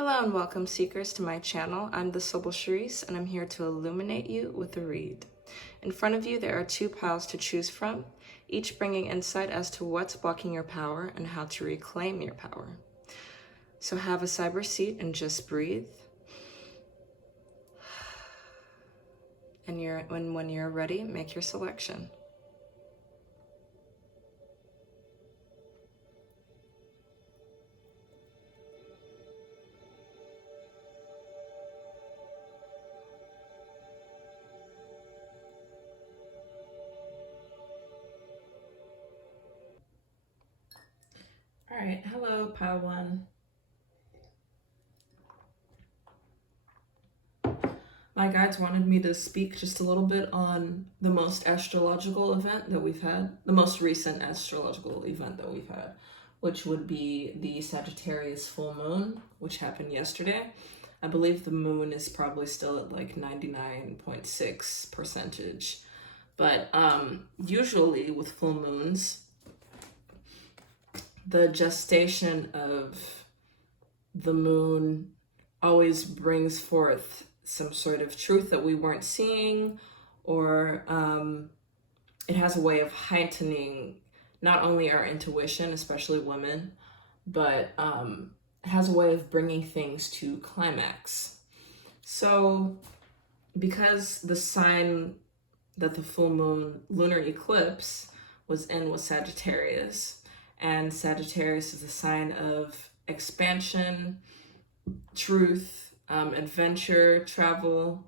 Hello and welcome, seekers, to my channel. I'm the Sybyl Cherisse, and I'm here to illuminate you with a read. In front of you, there are two piles to choose from, each bringing insight as to what's blocking your power and how to reclaim your power. So have a cyber seat and just breathe. And when you're ready, make your selection. All right, hello, pile one. My guides wanted me to speak just a little bit on the most astrological event that we've had, the most recent astrological event that we've had, which would be the Sagittarius Full Moon, which happened yesterday. I believe the moon is probably still at like 99.6%. But usually with full moons, the gestation of the moon always brings forth some sort of truth that we weren't seeing, or it has a way of heightening not only our intuition, especially women, but it has a way of bringing things to climax. So because the sign that the full moon lunar eclipse was in was Sagittarius, and Sagittarius is a sign of expansion, truth, adventure, travel.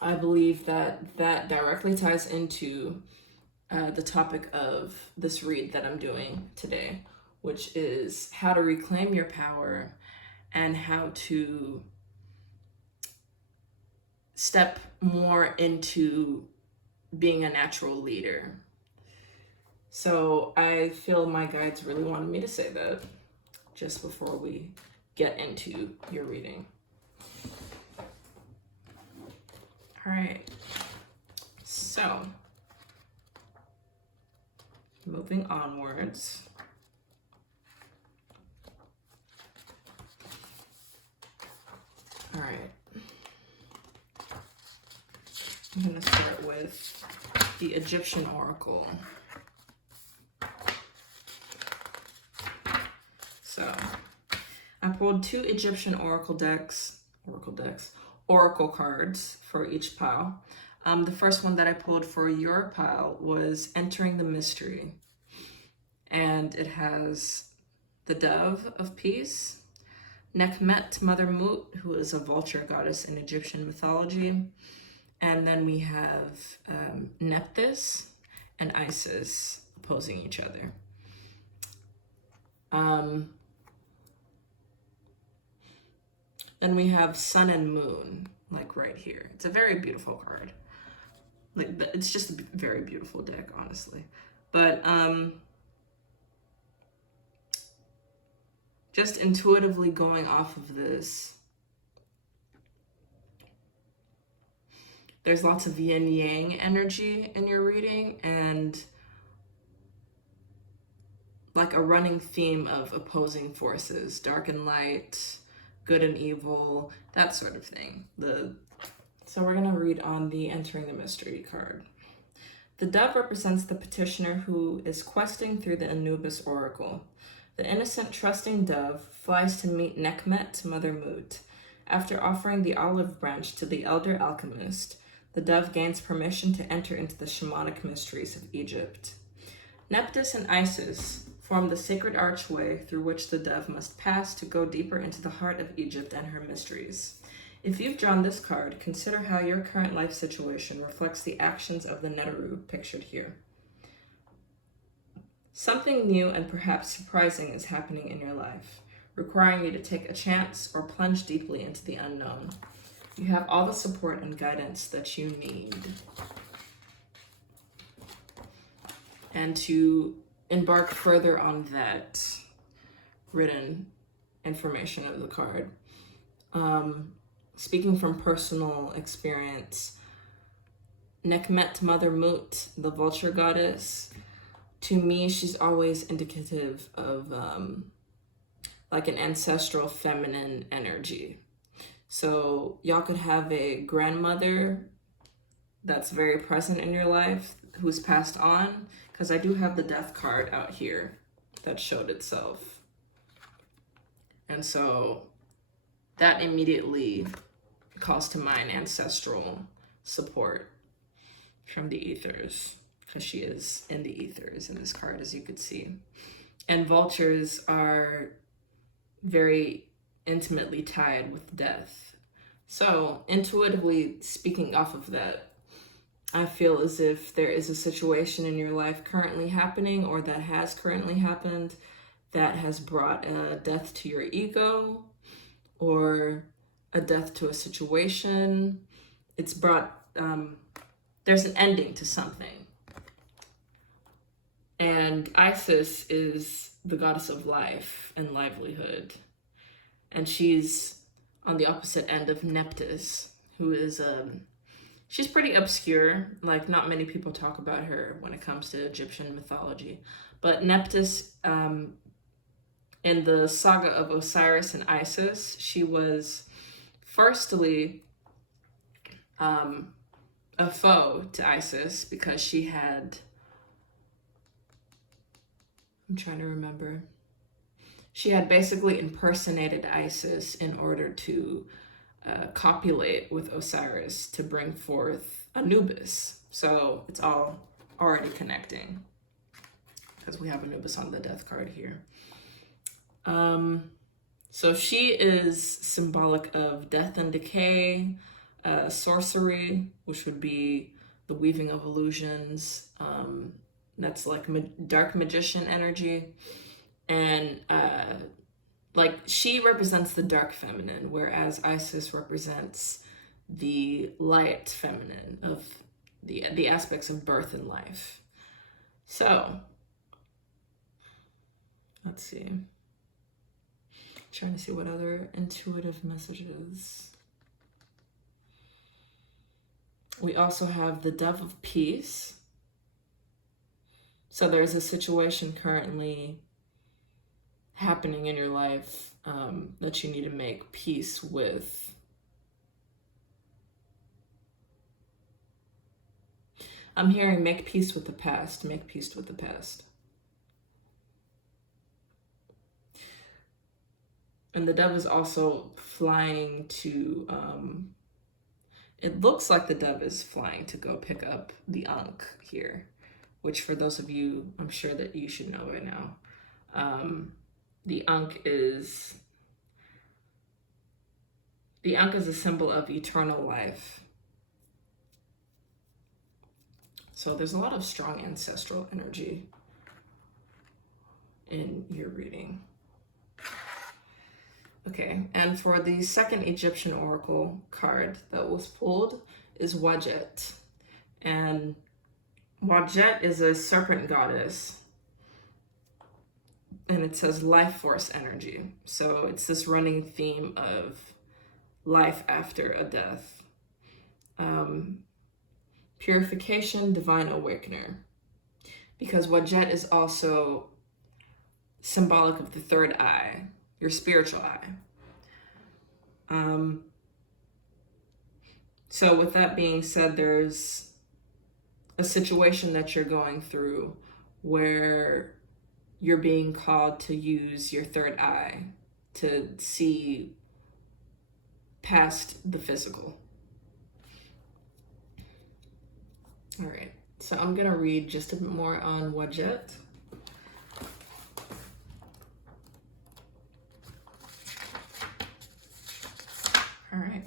I believe that directly ties into the topic of this read that I'm doing today, which is how to reclaim your power and how to step more into being a natural leader. So I feel my guides really wanted me to say that just before we get into your reading. All right, so moving onwards. All right, I'm gonna start with the Egyptian Oracle. So I pulled two Egyptian oracle cards for each pile. The first one that I pulled for your pile was Entering the Mystery. And it has the Dove of Peace, Nekhmet, Mother Mut, who is a vulture goddess in Egyptian mythology. And then we have Nephthys and Isis opposing each other. Then we have Sun and Moon, like right here. It's a very beautiful card. Like, it's just a very beautiful deck, honestly. But just intuitively going off of this, there's lots of yin yang energy in your reading, and like a running theme of opposing forces, dark and light, good and evil, that sort of thing. So we're gonna read on the Entering the Mystery card. The dove represents the petitioner who is questing through the Anubis oracle. The innocent, trusting dove flies to meet Nekhmet, Mother Mut. After offering the olive branch to the elder alchemist, the dove gains permission to enter into the shamanic mysteries of Egypt. Nephthys and Isis form the sacred archway through which the dove must pass to go deeper into the heart of Egypt and her mysteries. If you've drawn this card, consider how your current life situation reflects the actions of the Neteru pictured here. Something new and perhaps surprising is happening in your life, requiring you to take a chance or plunge deeply into the unknown. You have all the support and guidance that you need. And to embark further on that written information of the card. Speaking from personal experience, Nekhmet, Mother Mut, the vulture goddess, to me, she's always indicative of like an ancestral feminine energy. So y'all could have a grandmother that's very present in your life who's passed on, because I do have the death card out here that showed itself. And so that immediately calls to mind ancestral support from the ethers, because she is in the ethers in this card, as you could see. And vultures are very intimately tied with death. So intuitively speaking off of that, I feel as if there is a situation in your life currently happening, or that has currently happened, that has brought a death to your ego, or a death to a situation. It's brought, there's an ending to something. And Isis is the goddess of life and livelihood. And she's on the opposite end of Nephthys, who is, she's pretty obscure. Like, not many people talk about her when it comes to Egyptian mythology. But Nephthys, in the saga of Osiris and Isis, she was firstly a foe to Isis, because she had, I'm trying to remember, she had basically impersonated Isis in order to copulate with Osiris to bring forth Anubis. So it's all already connecting, because we have Anubis on the death card here. So she is symbolic of death and decay, sorcery, which would be the weaving of illusions. That's like dark magician energy. And like, she represents the dark feminine, whereas Isis represents the light feminine of the aspects of birth and life. So let's see. Trying to see what other intuitive messages. We also have the Dove of Peace. So there's a situation currently happening in your life that you need to make peace with. I'm hearing make peace with the past, make peace with the past. And the dove is also flying to, it looks like the dove is flying to go pick up the Ankh here, which for those of you, I'm sure that you should know by now. The Ankh is a symbol of eternal life. So there's a lot of strong ancestral energy in your reading. Okay, and for the second Egyptian oracle card that was pulled is 𝑂̀Welcome. And 𝑂̀Welcome is a serpent goddess. And it says life force energy. So it's this running theme of life after a death. Purification, divine awakener. Because 𝑂̀Welcome is also symbolic of the third eye, your spiritual eye. So with that being said, there's a situation that you're going through where you're being called to use your third eye to see past the physical. All right, so I'm gonna read just a bit more on 𝑂̀Welcome. All right,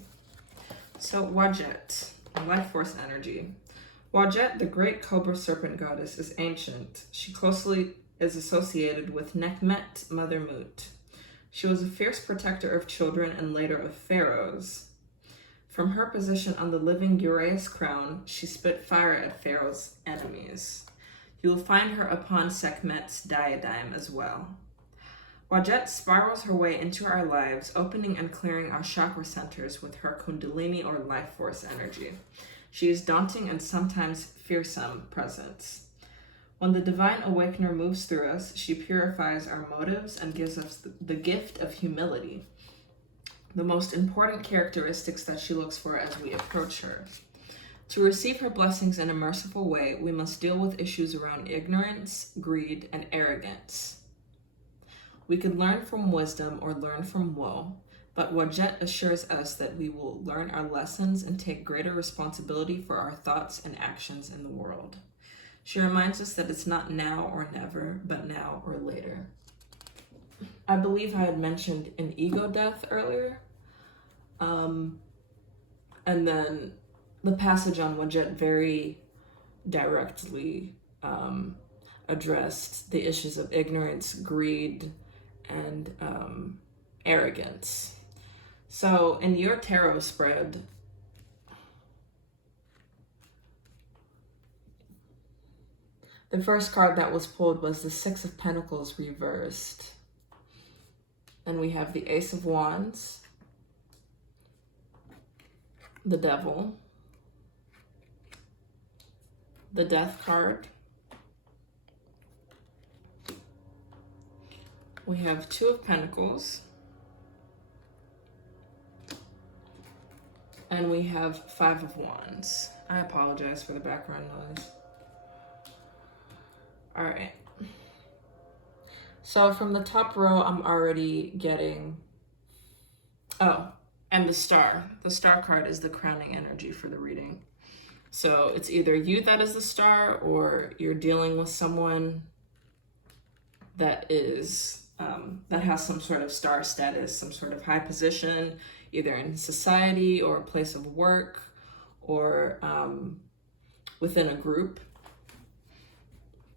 so 𝑂̀Welcome, life force energy. 𝑂̀Welcome, the great cobra serpent goddess, is ancient. She closely is associated with Nekhmet, Mother Mut. She was a fierce protector of children and later of pharaohs. From her position on the living Uraeus crown, she spit fire at Pharaoh's enemies. You will find her upon Sekhmet's diadem as well. 𝑂̀Welcome spirals her way into our lives, opening and clearing our chakra centers with her kundalini or life force energy. She is daunting and sometimes fearsome presence. When the Divine Awakener moves through us, she purifies our motives and gives us the gift of humility, the most important characteristics that she looks for as we approach her. To receive her blessings in a merciful way, we must deal with issues around ignorance, greed, and arrogance. We can learn from wisdom or learn from woe, but 𝑓Welcome assures us that we will learn our lessons and take greater responsibility for our thoughts and actions in the world. She reminds us that it's not now or never, but now or later. I believe I had mentioned an ego death earlier. And then the passage on 𝑓Welcome very directly addressed the issues of ignorance, greed, and arrogance. So in your tarot spread, the first card that was pulled was the Six of Pentacles reversed. And we have the Ace of Wands, the Devil, the Death card. We have Two of Pentacles. And we have Five of Wands. I apologize for the background noise. All right. So from the top row, I'm already getting, oh, and the Star. The Star card is the crowning energy for the reading. So it's either you that is the Star, or you're dealing with someone that is, that has some sort of star status, some sort of high position, either in society or a place of work, or within a group.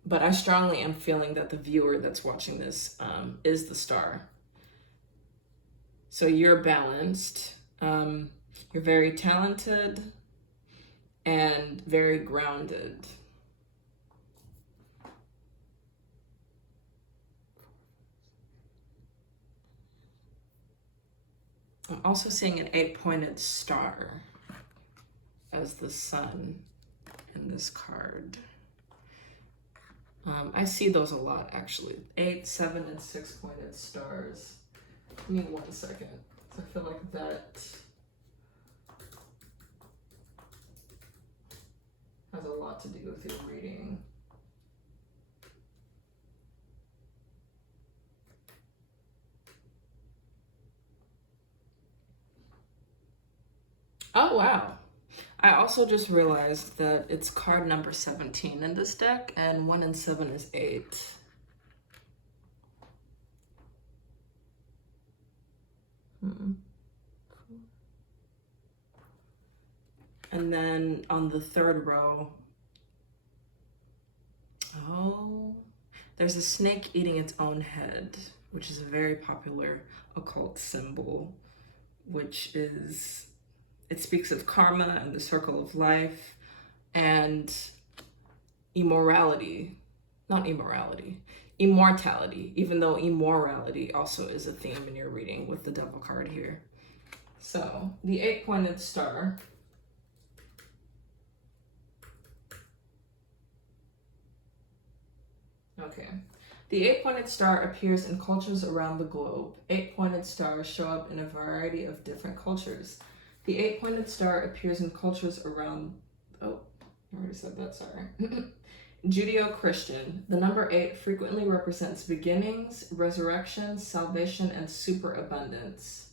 But I strongly am feeling that the viewer that's watching this is the Star. So you're balanced, you're very talented, and very grounded. I'm also seeing an 8-pointed star as the sun in this card. I see those a lot, actually. 8, 7, and 6-pointed stars. Give me 1 second. So I feel like that has a lot to do with your reading. Oh, wow. I also just realized that it's card number 17 in this deck, and 1 and 7 is 8. And then on the third row, oh, there's a snake eating its own head, which is a very popular occult symbol, which is, it speaks of karma and the circle of life and immorality, not immorality, immortality, even though immorality also is a theme in your reading with the Devil card here. So the 8-pointed star. Okay. The 8-pointed star appears in cultures around the globe. 8-pointed stars show up in a variety of different cultures. The 8-pointed star appears in cultures around, oh, I already said that, sorry. Judeo-Christian. The number 8 frequently represents beginnings, resurrection, salvation, and superabundance.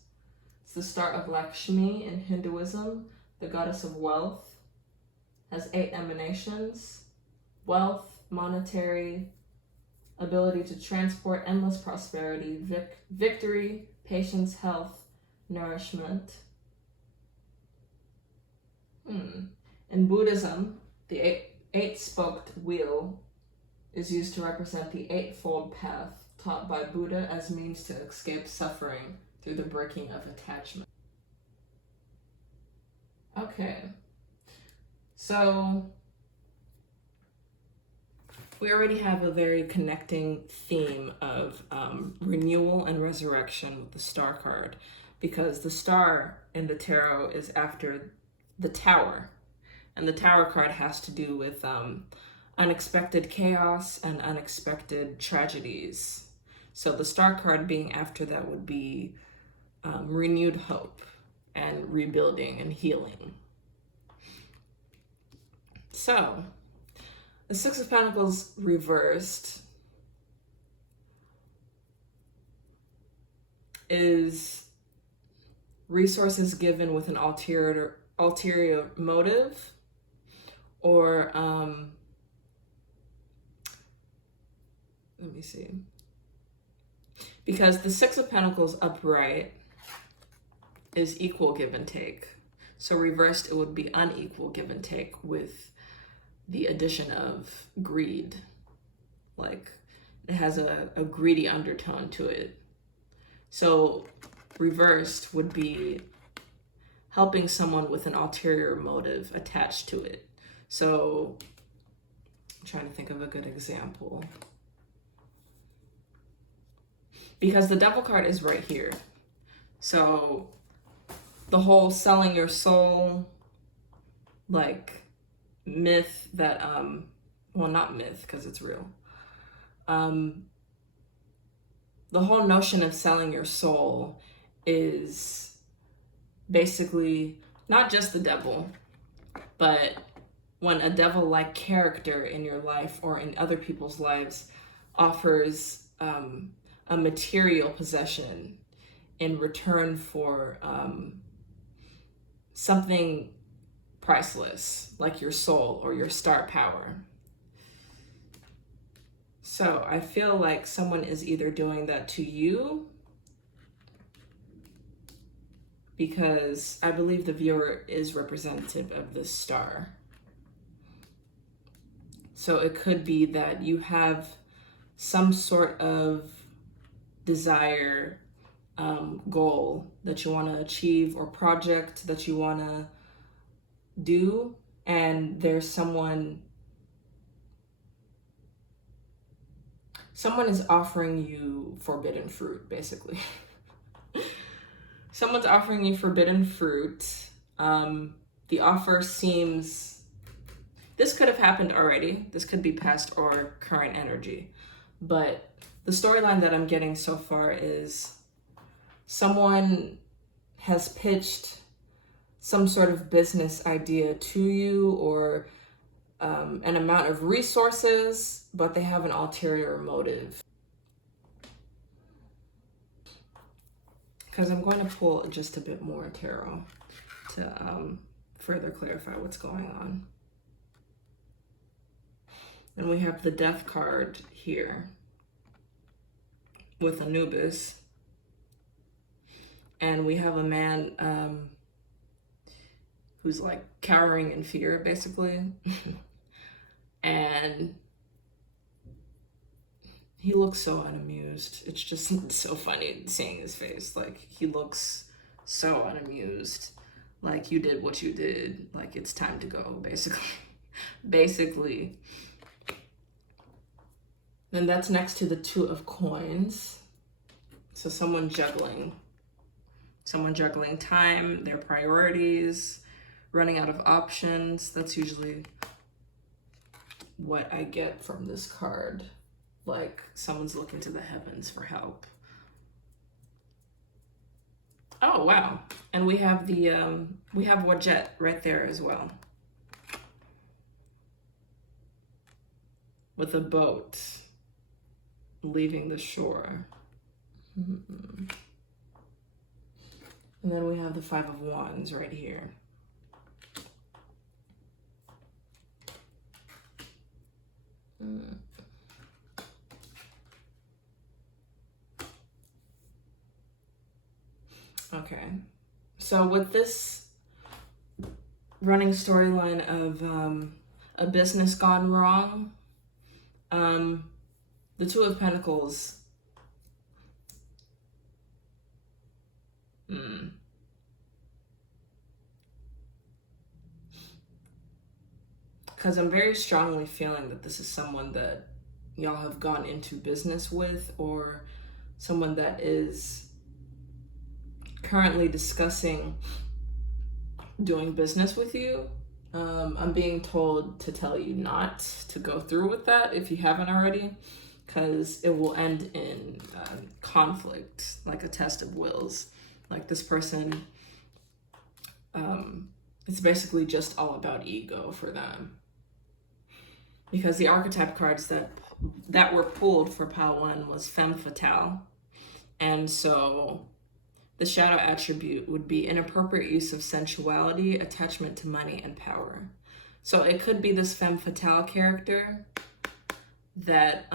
It's the star of Lakshmi in Hinduism, the goddess of wealth. Has 8 emanations: wealth, monetary, ability to transport, endless prosperity, victory, patience, health, nourishment. In Buddhism, the eight-spoked wheel is used to represent the eightfold path taught by Buddha as means to escape suffering through the breaking of attachment. Okay, so we already have a very connecting theme of renewal and resurrection with the Star card, because the star in the tarot is after the Tower, and the Tower card has to do with unexpected chaos and unexpected tragedies. So the Star card being after that would be renewed hope and rebuilding and healing. So the Six of Pentacles reversed is resources given with an ulterior motive, or let me see, because the Six of Pentacles upright is equal give and take, so reversed it would be unequal give and take with the addition of greed. Like it has a greedy undertone to it. So reversed would be helping someone with an ulterior motive attached to it. So I'm trying to think of a good example. Because the Devil card is right here. So the whole selling your soul, like myth that, well, not myth because it's real. The whole notion of selling your soul is basically not just the devil, but when a devil-like character in your life or in other people's lives offers a material possession in return for something priceless, like your soul or your star power. So I feel like someone is either doing that to you, because I believe the viewer is representative of this star. So it could be that you have some sort of desire, goal that you want to achieve, or project that you want to do, and there's someone is offering you forbidden fruit, basically. Someone's offering you forbidden fruit. The offer seems, this could have happened already. This could be past or current energy. But the storyline that I'm getting so far is someone has pitched some sort of business idea to you, or an amount of resources, but they have an ulterior motive. Because I'm going to pull just a bit more tarot to further clarify what's going on. And we have the Death card here with Anubis. And we have a man who's like cowering in fear, basically. And he looks so unamused. It's just so funny seeing his face. Like, he looks so unamused. Like, you did what you did. Like, it's time to go, basically. Basically. Then that's next to the Two of Coins. So someone juggling. Someone juggling time, their priorities, running out of options. That's usually what I get from this card. Like, someone's looking to the heavens for help. Oh, wow. And we have the, we have Wajet right there as well. With a boat leaving the shore. Mm-hmm. And then we have the Five of Wands right here. Okay, so with this running storyline of a business gone wrong, the Two of Pentacles, because I'm very strongly feeling that this is someone that y'all have gone into business with, or someone that is currently discussing doing business with you. I'm being told to tell you not to go through with that if you haven't already, because it will end in conflict, like a test of wills. Like this person, it's basically just all about ego for them. Because the archetype cards that were pulled for pile 1 was femme fatale. And so the shadow attribute would be inappropriate use of sensuality, attachment to money, and power. So it could be this femme fatale character that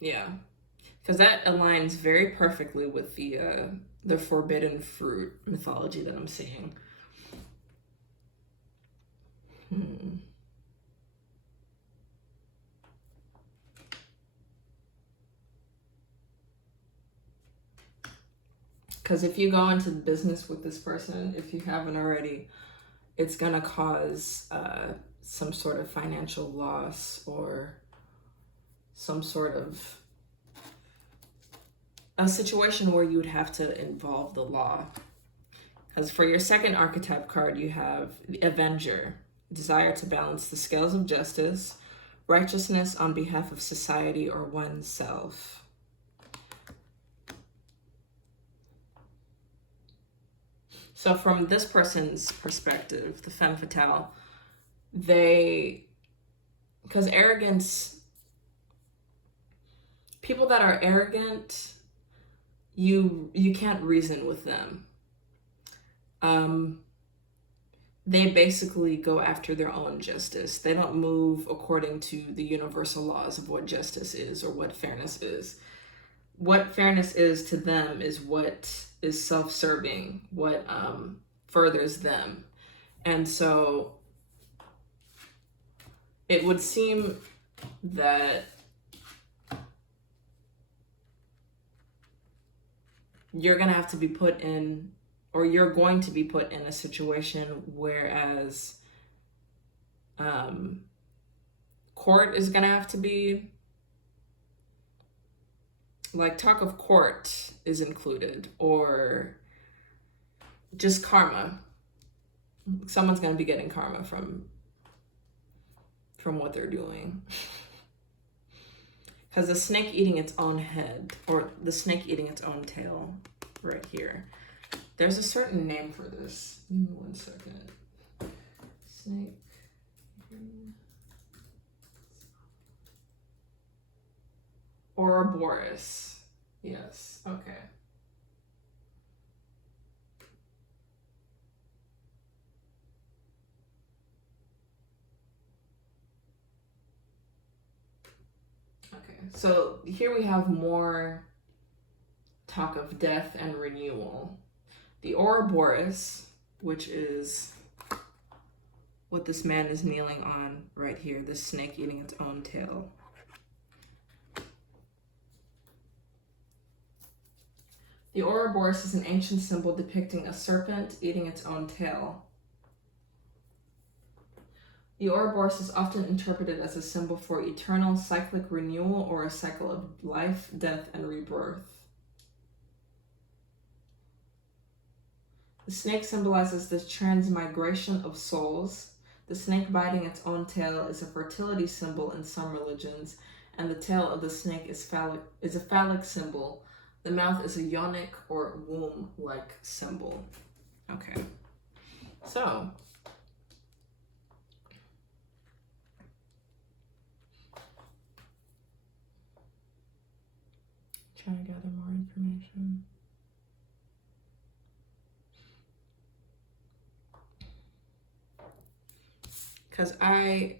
yeah, because that aligns very perfectly with the forbidden fruit mythology that I'm seeing. Because if you go into business with this person, if you haven't already, it's gonna cause some sort of financial loss or some sort of a situation where you would have to involve the law. Because for your second archetype card, you have the Avenger, desire to balance the scales of justice, righteousness on behalf of society or oneself. So from this person's perspective, the femme fatale, because arrogance, people that are arrogant, you can't reason with them. They basically go after their own justice. They don't move according to the universal laws of what justice is or what fairness is. What fairness is to them is what is self-serving, what furthers them. And so it would seem that you're going to have to be put in, or you're going to be put in a situation whereas court is going to have to be, like, talk of court is included, or just karma. Someone's going to be getting karma from what they're doing. Because the snake eating its own head, or the snake eating its own tail, right here. There's a certain name for this. Give me 1 second. Snake. Ouroboros. Yes, okay. Okay, so here we have more talk of death and renewal. The Ouroboros, which is what this man is kneeling on right here, this snake eating its own tail. The Ouroboros is an ancient symbol depicting a serpent eating its own tail. The Ouroboros is often interpreted as a symbol for eternal cyclic renewal or a cycle of life, death, and rebirth. The snake symbolizes the transmigration of souls. The snake biting its own tail is a fertility symbol in some religions, and the tail of the snake is a phallic symbol. The mouth is a yonic or womb-like symbol. Okay, so trying to gather more information. Because I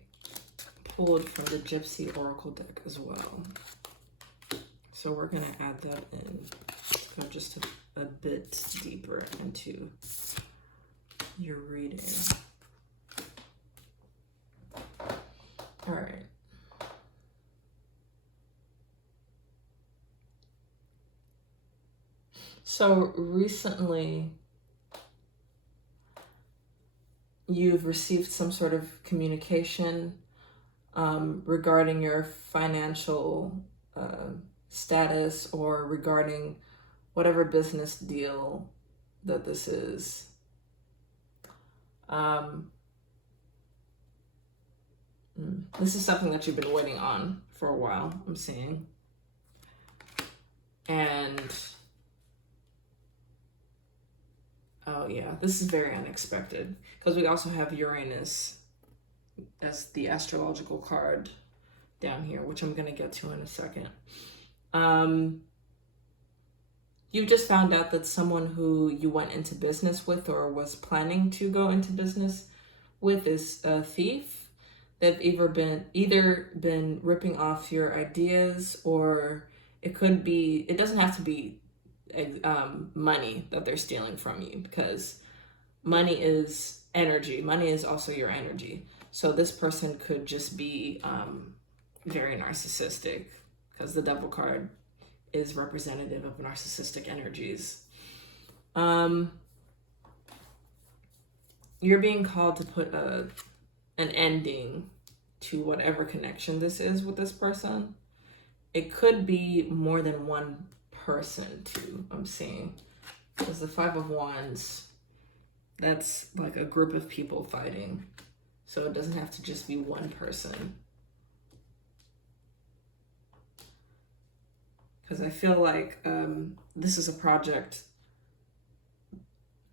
pulled from the Gypsy Oracle deck as well. So we're going to add that in, go just a bit deeper into your reading. All right. So recently, you've received some sort of communication regarding your financial status, or regarding whatever business deal that this is. This is something that you've been waiting on for a while, I'm seeing. And oh yeah, this is very unexpected, because we also have Uranus as the astrological card down here, which I'm going to get to in a second. You just found out that someone who you went into business with or was planning to go into business with is a thief. They've either been ripping off your ideas, or it could be, it doesn't have to be money that they're stealing from you, because money is energy. Money is also your energy. So this person could just be very narcissistic, because the Devil card is representative of narcissistic energies. You're being called to put an ending to whatever connection this is with this person. It could be more than one person too, I'm seeing. Because the Five of Wands, that's like a group of people fighting. So it doesn't have to just be one person. Because I feel like this is a project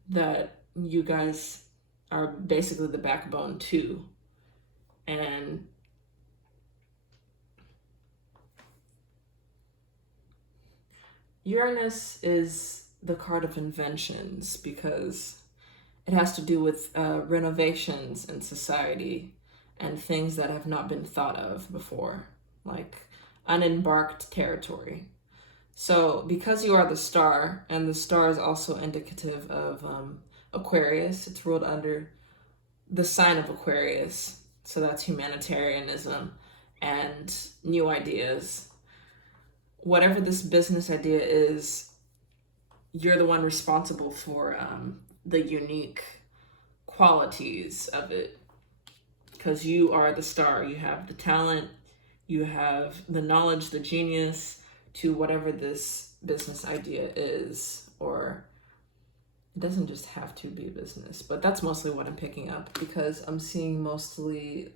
that you guys are basically the backbone to. And Uranus is the card of inventions, because it has to do with renovations in society and things that have not been thought of before, like unembarked territory. So because you are the star, and the star is also indicative of Aquarius, it's ruled under the sign of Aquarius. So that's humanitarianism and new ideas. Whatever this business idea is, you're the one responsible for the unique qualities of it, because you are the star. You have the talent, you have the knowledge, the genius to whatever this business idea is. Or it doesn't just have to be business, but that's mostly what I'm picking up, because I'm seeing mostly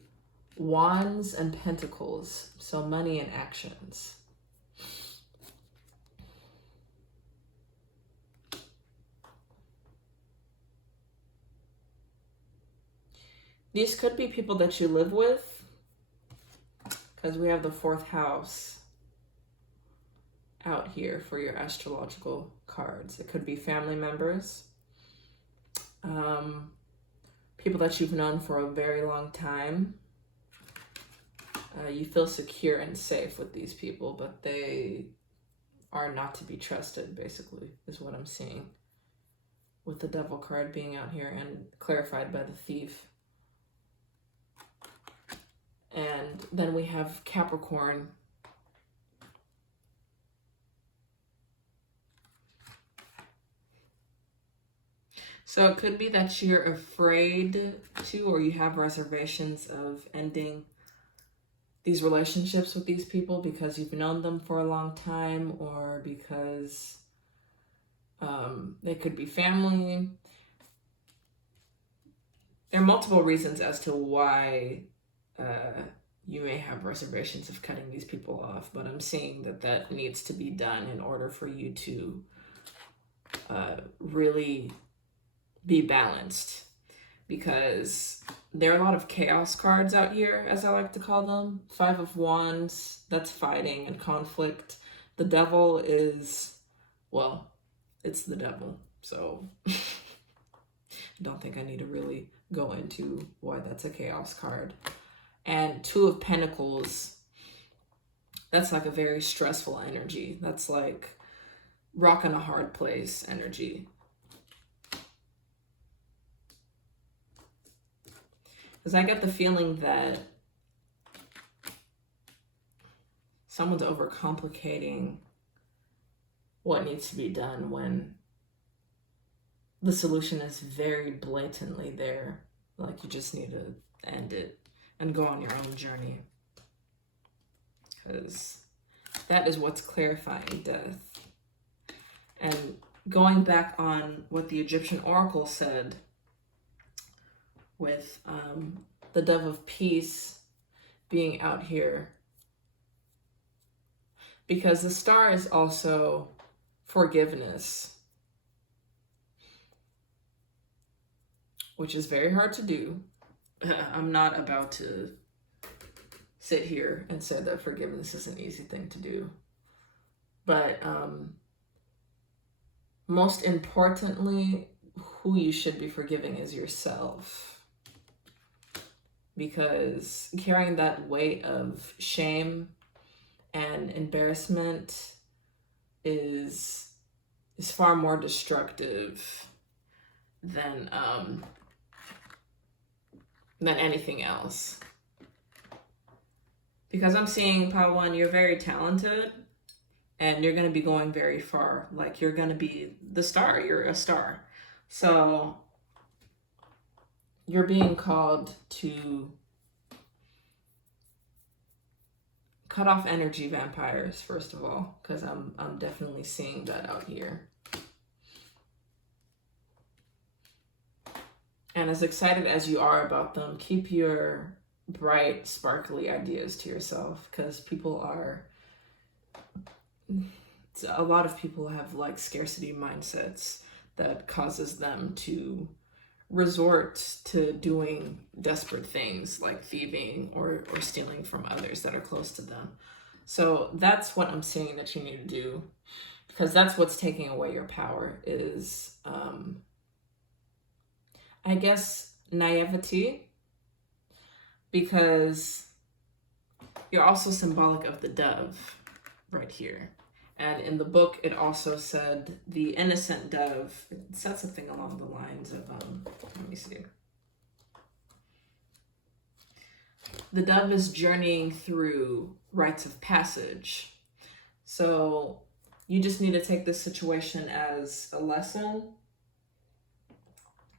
wands and pentacles, so money and actions. These could be people that you live with, because we have the 4th house out here for your astrological cards. It could be family members, people that you've known for a very long time. You feel secure and safe with these people, but they are not to be trusted, basically, is what I'm seeing, with the Devil card being out here and clarified by the Thief. And then we have Capricorn. So it could be that you're afraid to, or you have reservations of ending these relationships with these people because you've known them for a long time, or because they could be family. There are multiple reasons as to why you may have reservations of cutting these people off, but I'm seeing that that needs to be done in order for you to really be balanced, because there are a lot of chaos cards out here, as I like to call them. 5 of Wands, that's fighting and conflict. The Devil is, well, it's the Devil, so I don't think I need to really go into why that's a chaos card. And 2 of Pentacles, that's like a very stressful energy. That's like rock in a hard place energy. Because I get the feeling that someone's overcomplicating what needs to be done when the solution is very blatantly there. Like, you just need to end it and go on your own journey. Because that is what's clarifying death. And going back on what the Egyptian oracle said with the dove of peace being out here, because the star is also forgiveness, which is very hard to do. I'm not about to sit here and say that forgiveness is an easy thing to do. But most importantly, who you should be forgiving is yourself. Because carrying that weight of shame and embarrassment is far more destructive than anything else. Because I'm seeing, Pawan, you're very talented and you're going to be going very far. Like, you're going to be the star. You're a star. So you're being called to cut off energy vampires, first of all, because I'm definitely seeing that out here. And as excited as you are about them, keep your bright, sparkly ideas to yourself, because a lot of people have like scarcity mindsets that causes them to resort to doing desperate things like thieving or stealing from others that are close to them. So that's what I'm seeing that you need to do, because that's what's taking away your power is, I guess, naivety, because you're also symbolic of the dove right here. And in the book, it also said the innocent dove. It said something along the lines of, let me see. The dove is journeying through rites of passage. So you just need to take this situation as a lesson.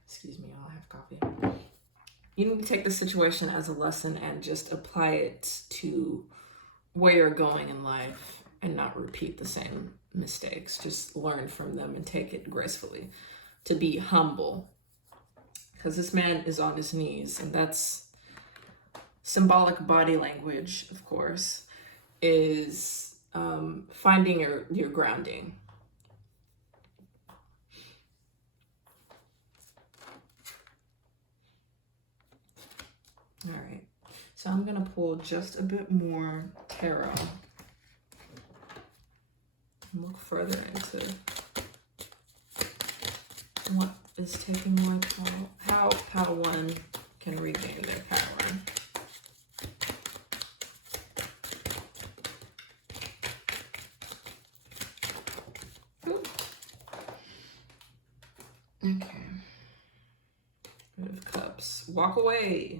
Excuse me, I'll have coffee. You need to take the situation as a lesson and just apply it to where you're going in life and not repeat the same mistakes. Just learn from them and take it gracefully. To be humble. Because this man is on his knees, and that's symbolic body language, of course, is finding your grounding. All right, so I'm gonna pull just a bit more tarot and look further into what is taking away power, how power one can regain their power. Ooh. Okay. Eight of Cups. Walk away.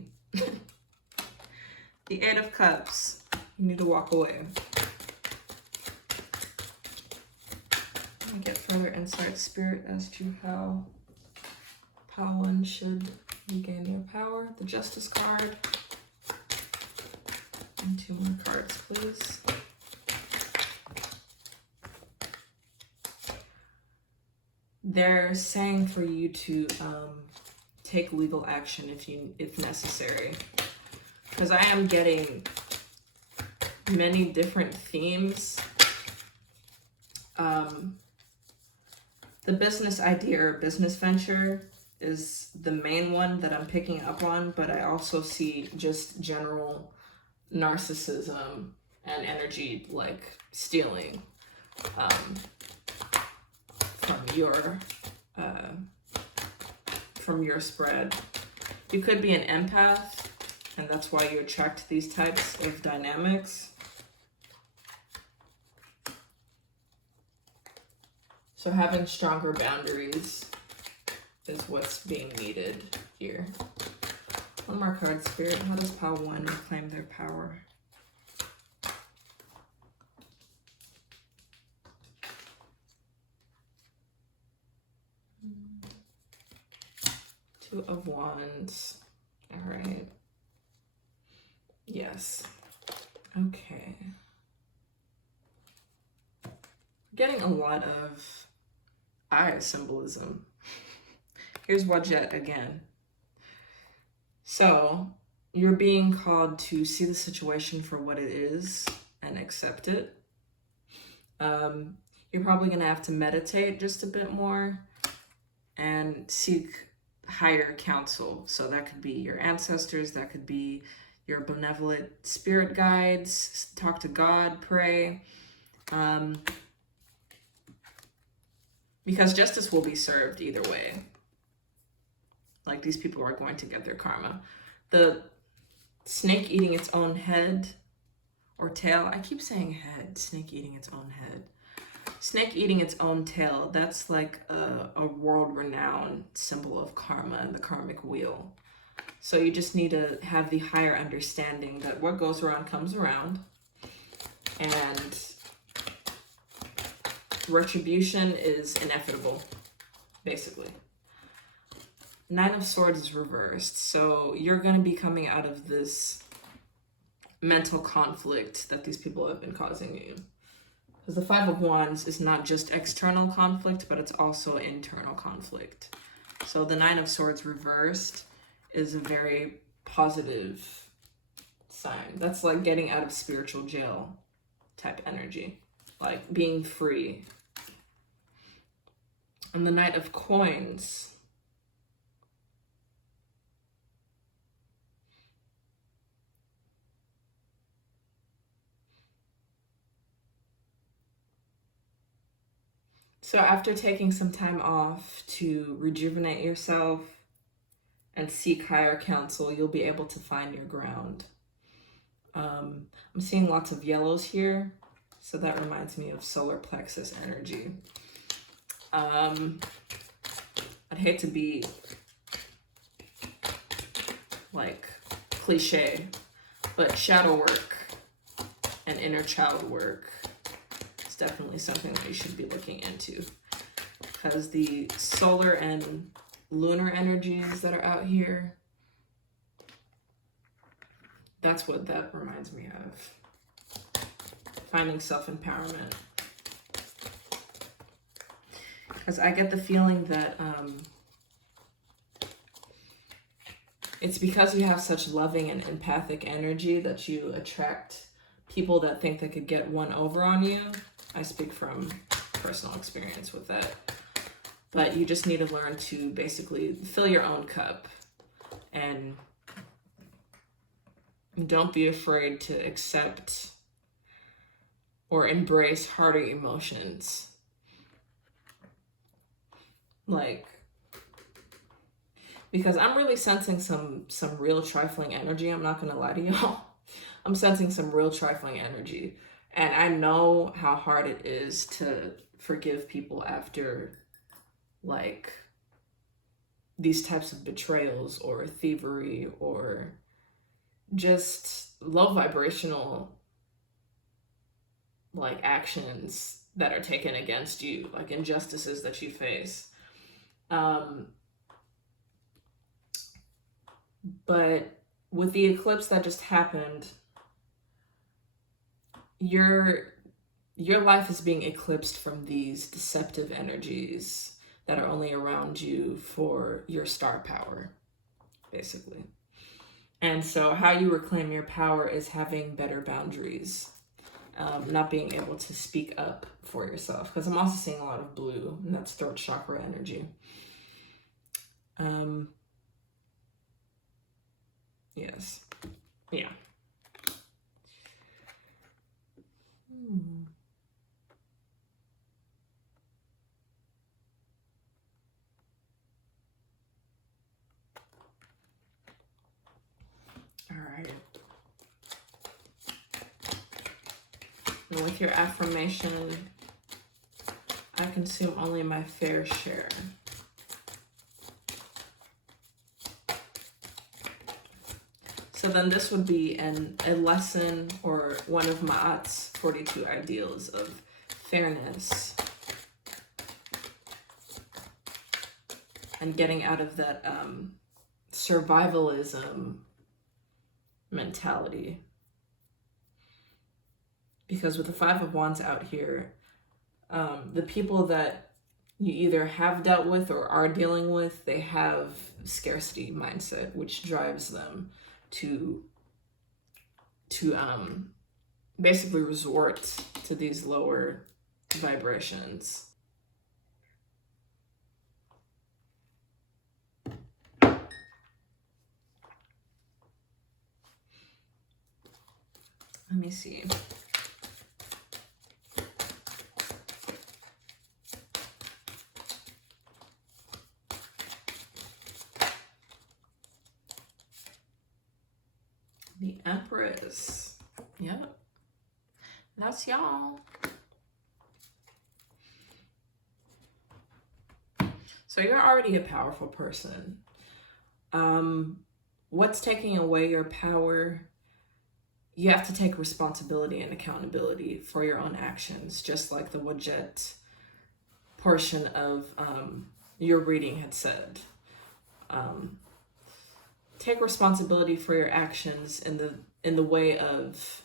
The Eight of Cups. You need to walk away. Get further insight, Spirit, as to how one should regain your power. The Justice card. And 2 more cards, please. They're saying for you to take legal action if necessary. Because I am getting many different themes. The business idea or business venture is the main one that I'm picking up on, but I also see just general narcissism and energy like stealing from your spread. You could be an empath, and that's why you attract these types of dynamics. So having stronger boundaries is what's being needed here. One more card, Spirit. How does Power 1 reclaim their power? Two of Wands. All right. Yes. Okay. Getting a lot of eye symbolism. Here's Wadjet again. So you're being called to see the situation for what it is and accept it. You're probably going to have to meditate just a bit more and seek higher counsel. So that could be your ancestors, that could be your benevolent spirit guides, talk to God, pray. Because justice will be served either way. Like, these people are going to get their karma. The snake eating its own head or tail. I keep saying head. Snake eating its own head. Snake eating its own tail. That's like a world-renowned symbol of karma and the karmic wheel. So you just need to have the higher understanding that what goes around comes around. And retribution is inevitable, basically. Nine of Swords is reversed. So you're going to be coming out of this mental conflict that these people have been causing you. Because the Five of Wands is not just external conflict, but it's also internal conflict. So the Nine of Swords reversed is a very positive sign. That's like getting out of spiritual jail type energy. Like being free. And the Knight of Coins. So after taking some time off to rejuvenate yourself and seek higher counsel, you'll be able to find your ground. I'm seeing lots of yellows here, so that reminds me of solar plexus energy. I'd hate to be like cliche, but shadow work and inner child work is definitely something that you should be looking into, because the solar and lunar energies that are out here, that's what that reminds me of. Finding self-empowerment. Because I get the feeling that it's because you have such loving and empathic energy that you attract people that think they could get one over on you. I speak from personal experience with that. But you just need to learn to basically fill your own cup. And don't be afraid to accept or embrace harder emotions. Like, because I'm really sensing some real trifling energy. I'm not gonna lie to y'all. I'm sensing some real trifling energy. And I know how hard it is to forgive people after, like, these types of betrayals or thievery or just low vibrational, like, actions that are taken against you, like injustices that you face. But with the eclipse that just happened, your life is being eclipsed from these deceptive energies that are only around you for your star power, basically. And so how you reclaim your power is having better boundaries, not being able to speak up for yourself. Because I'm also seeing a lot of blue, and that's throat chakra energy. Yes. Yeah. All right. And with your affirmation, I consume only my fair share. So then this would be a lesson or one of Ma'at's 42 ideals of fairness. And getting out of that survivalism mentality. Because with the Five of Wands out here, the people that you either have dealt with or are dealing with, they have scarcity mindset, which drives them to basically resort to these lower vibrations. Let me see. The Empress. Yep. That's y'all. So you're already a powerful person. What's taking away your power? You have to take responsibility and accountability for your own actions, just like the Wadjet portion of your reading had said. Take responsibility for your actions in the way of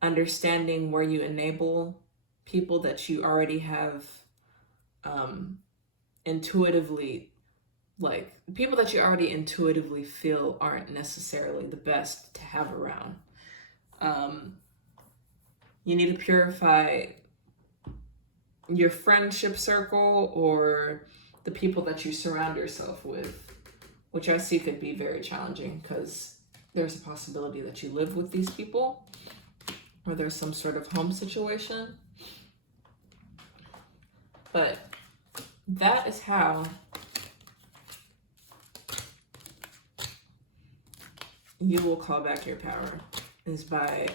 understanding where you enable people that you already have intuitively, like people that you already intuitively feel aren't necessarily the best to have around. You need to purify your friendship circle or the people that you surround yourself with, which I see could be very challenging because there's a possibility that you live with these people or there's some sort of home situation. But that is how you will call back your power, is by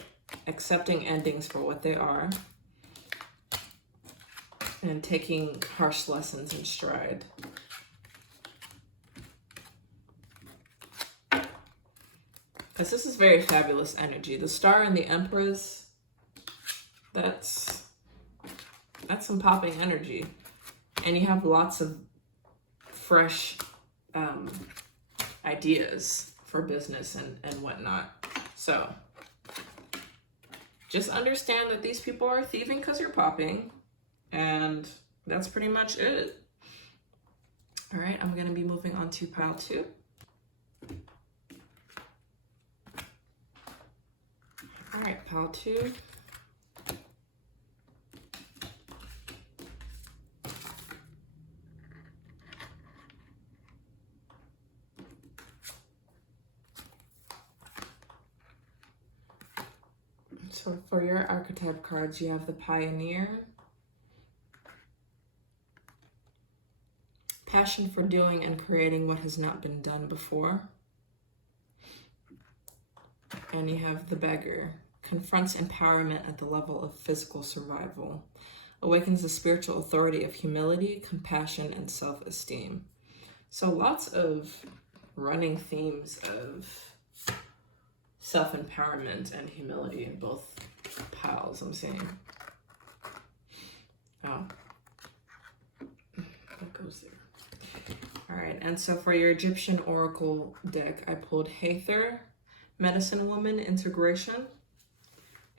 accepting endings for what they are and taking harsh lessons in stride. Because this is very fabulous energy. The Star and the Empress, that's some popping energy. And you have lots of fresh ideas for business and whatnot. So just understand that these people are thieving because you're popping. And that's pretty much it. All right, I'm going to be moving on to pile 2. All right, pile 2. So for your archetype cards, you have the Pioneer, passion for doing and creating what has not been done before. And you have the Beggar, confronts empowerment at the level of physical survival, awakens the spiritual authority of humility, compassion, and self-esteem. So lots of running themes of self-empowerment and humility in both piles, I'm seeing. Oh, that goes there. All right, and so for your Egyptian Oracle deck, I pulled Hathor, Medicine Woman, Integration,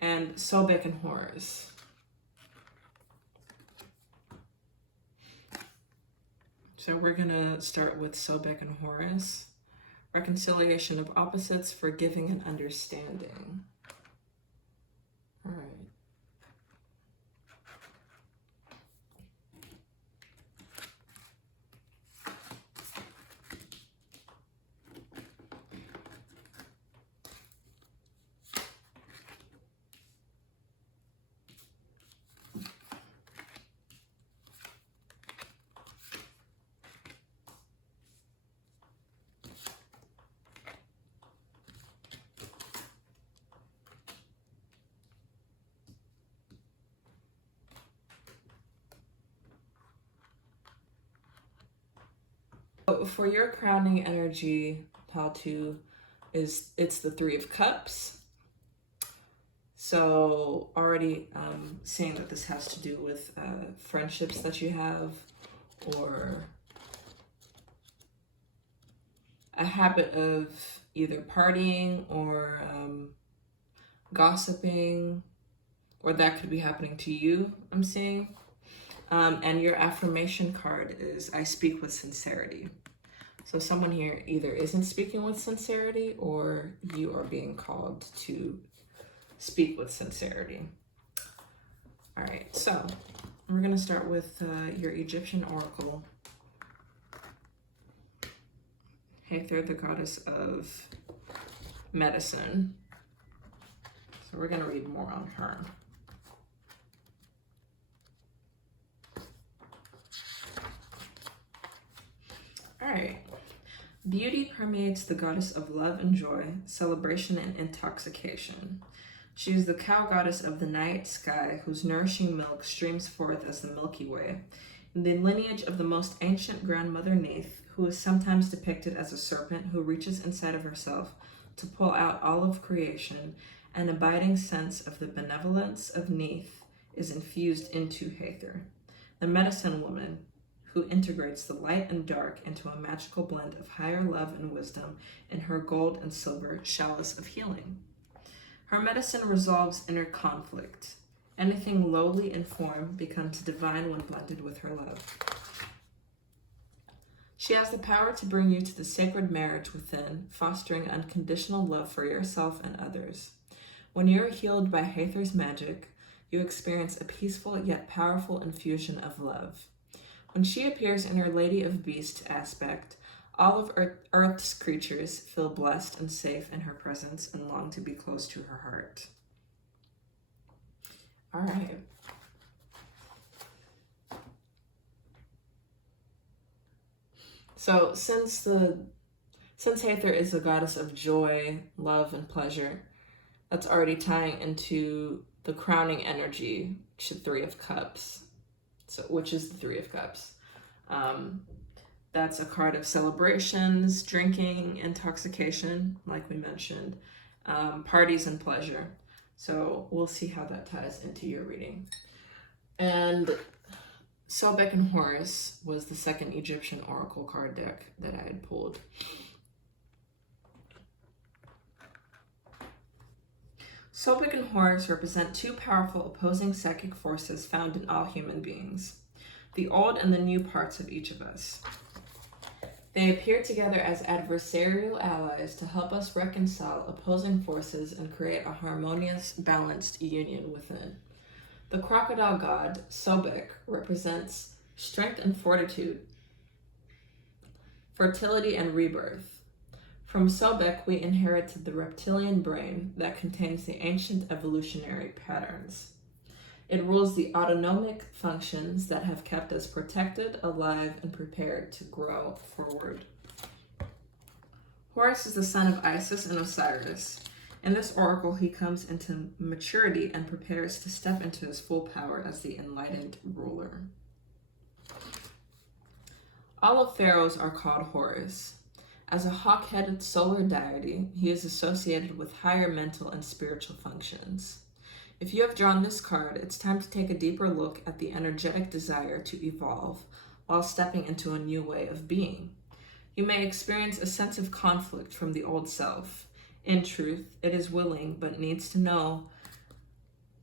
and Sobek and Horus. So we're gonna start with Sobek and Horus. Reconciliation of opposites, forgiving and understanding. All right. For your crowning energy, pile 2, it's the 3 of Cups. So already saying that this has to do with friendships that you have, or a habit of either partying or gossiping, or that could be happening to you, I'm seeing. And your affirmation card is, I speak with sincerity. So someone here either isn't speaking with sincerity or you are being called to speak with sincerity. All right, so we're going to start with your Egyptian oracle. 𝂀Welcome, the goddess of medicine. So we're going to read more on her. All right. Beauty permeates the goddess of love and joy, celebration and intoxication. She is the cow goddess of the night sky, whose nourishing milk streams forth as the Milky Way, in the lineage of the most ancient grandmother 𝂀Welcome, who is sometimes depicted as a serpent who reaches inside of herself to pull out all of creation. An abiding sense of the benevolence of 𝂀Welcome is infused into 𝂀Welcome, the medicine woman who integrates the light and dark into a magical blend of higher love and wisdom in her gold and silver chalice of healing. Her medicine resolves inner conflict. Anything lowly in form becomes divine when blended with her love. She has the power to bring you to the sacred marriage within, fostering unconditional love for yourself and others. When you are healed by 𝂀Welcome's magic, you experience a peaceful yet powerful infusion of love. When she appears in her Lady of Beast aspect, all of Earth's creatures feel blessed and safe in her presence and long to be close to her heart. All right. So since 𝂀Welcome is a goddess of joy, love, and pleasure, that's already tying into the crowning energy, Three of Cups, which is the Three of Cups. That's a card of celebrations, drinking, intoxication, like we mentioned, parties and pleasure. So we'll see how that ties into your reading. And Sobek and Horus was the second Egyptian oracle card deck that I had pulled. Sobek and Horus represent two powerful opposing psychic forces found in all human beings, the old and the new parts of each of us. They appear together as adversarial allies to help us reconcile opposing forces and create a harmonious, balanced union within. The crocodile god, Sobek, represents strength and fortitude, fertility and rebirth. From Sobek, we inherited the reptilian brain that contains the ancient evolutionary patterns. It rules the autonomic functions that have kept us protected, alive, and prepared to grow forward. Horus is the son of Isis and Osiris. In this oracle, he comes into maturity and prepares to step into his full power as the enlightened ruler. All of pharaohs are called Horus. As a hawk-headed solar deity, he is associated with higher mental and spiritual functions. If you have drawn this card, it's time to take a deeper look at the energetic desire to evolve while stepping into a new way of being. You may experience a sense of conflict from the old self. In truth, it is willing but needs to know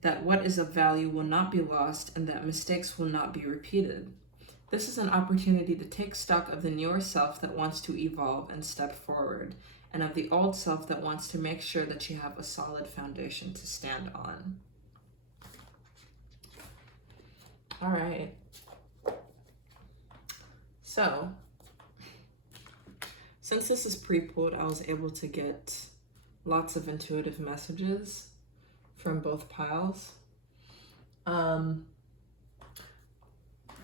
that what is of value will not be lost and that mistakes will not be repeated. This is an opportunity to take stock of the newer self that wants to evolve and step forward, and of the old self that wants to make sure that you have a solid foundation to stand on. All right. So, since this is pre-pulled, I was able to get lots of intuitive messages from both piles.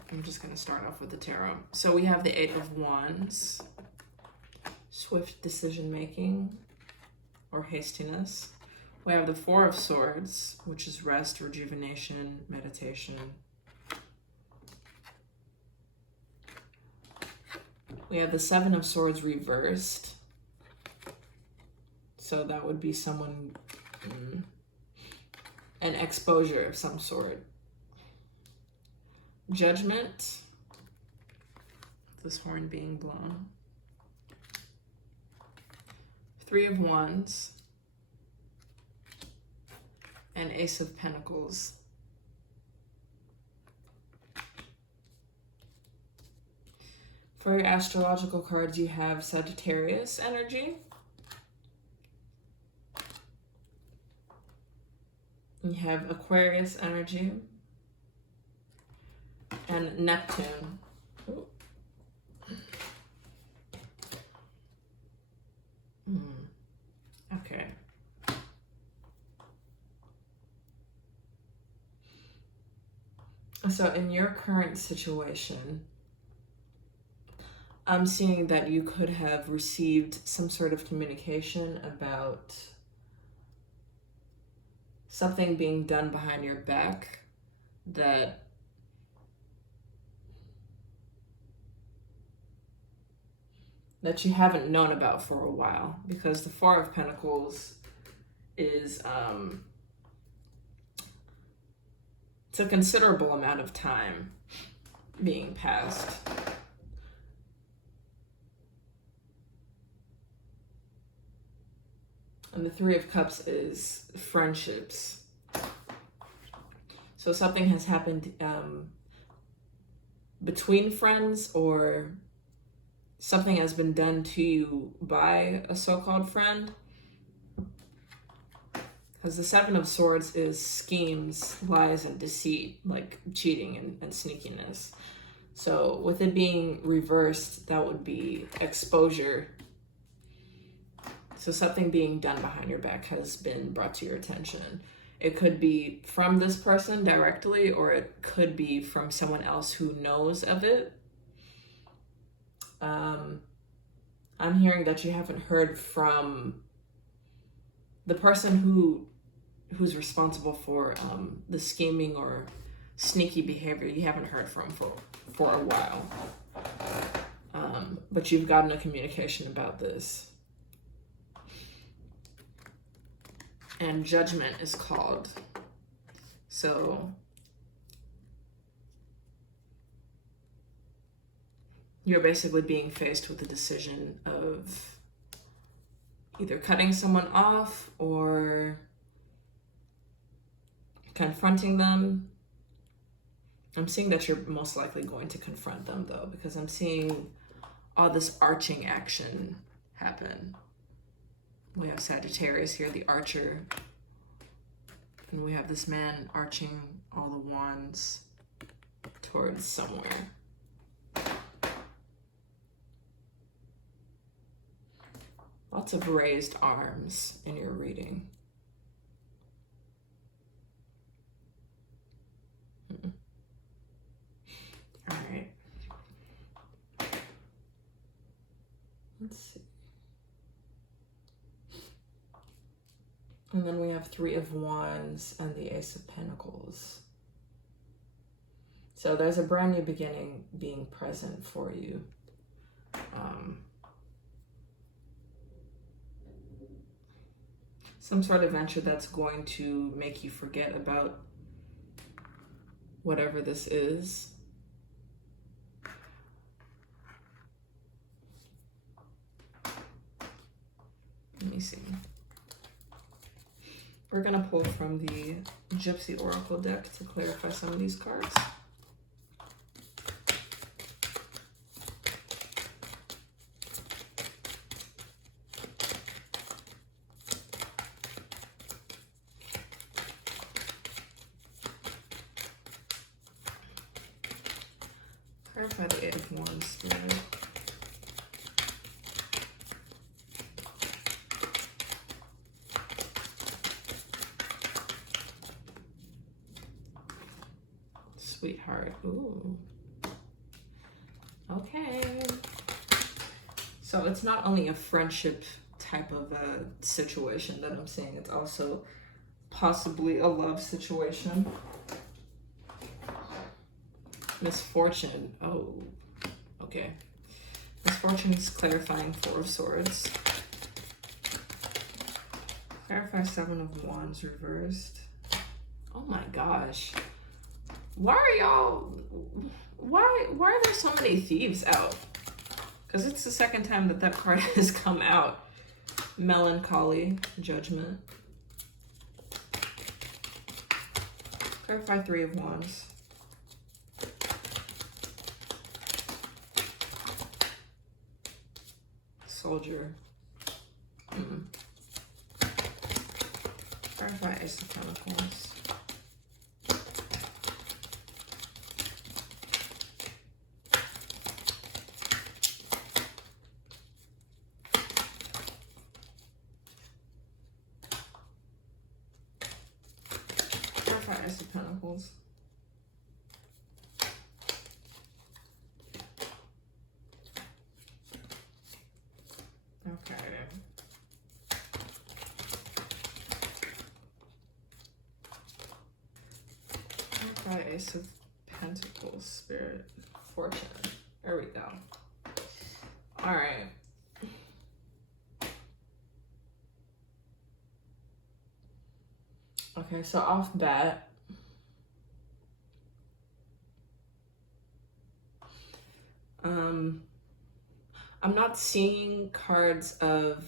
I'm just going to start off with the tarot. So we have the Eight of Wands, swift decision making or hastiness. We have the Four of Swords, which is rest, rejuvenation, meditation. We have the Seven of Swords reversed. So that would be someone, an exposure of some sort. Judgment, this horn being blown. Three of Wands, and Ace of Pentacles. For your astrological cards, you have Sagittarius energy. You have Aquarius energy. And Neptune. Ooh. Okay. So in your current situation, I'm seeing that you could have received some sort of communication about something being done behind your back that you haven't known about for a while, because the Four of Pentacles is it's a considerable amount of time being passed. And the Three of Cups is friendships. So something has happened between friends, or something has been done to you by a so-called friend. Because the Seven of Swords is schemes, lies, and deceit, like cheating and sneakiness. So with it being reversed, that would be exposure. So something being done behind your back has been brought to your attention. It could be from this person directly, or it could be from someone else who knows of it. I'm hearing that you haven't heard from the person who's responsible for the scheming or sneaky behavior. You haven't heard from for a while. But you've gotten a communication about this. And judgment is called. So you're basically being faced with the decision of either cutting someone off or confronting them. I'm seeing that you're most likely going to confront them, though, because I'm seeing all this arching action happen. We have Sagittarius here, the archer. And we have this man arching all the wands towards somewhere. Lots of raised arms in your reading. All right. Let's see. And then we have Three of Wands and the Ace of Pentacles. So there's a brand new beginning being present for you. Some sort of venture that's going to make you forget about whatever this is. Let me see. We're going to pull from the Gypsy Oracle deck to clarify some of these cards. Clarify the Eight of Wands, Spirit. Sweetheart. Ooh. Okay. So it's not only a friendship type of a situation that I'm seeing, it's also possibly a love situation. Misfortune. Oh, okay. Misfortune is clarifying Four of Swords. Clarify Seven of Wands reversed. Oh my gosh. Why are there so many thieves out? Because it's the second time that card has come out. Melancholy, Judgment. Clarify Three of Wands. Soldier. Clarify Ace of Pentacles. Clarify Ace of Pentacles. Okay. Ace of Pentacles, Spirit, Fortune. There we go. All right. Okay, so off bat, I'm not seeing cards of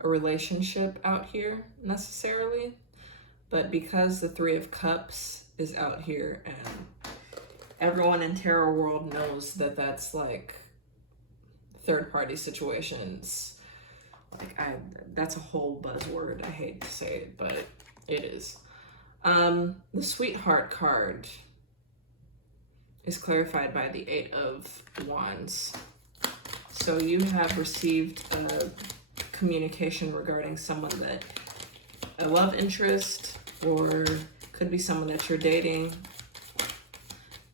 a relationship out here necessarily. But because the Three of Cups is out here and everyone in tarot world knows that that's like third party situations, like that's a whole buzzword. I hate to say it, but it is. The Sweetheart card is clarified by the Eight of Wands. So you have received a communication regarding someone that a love interest, or could be someone that you're dating,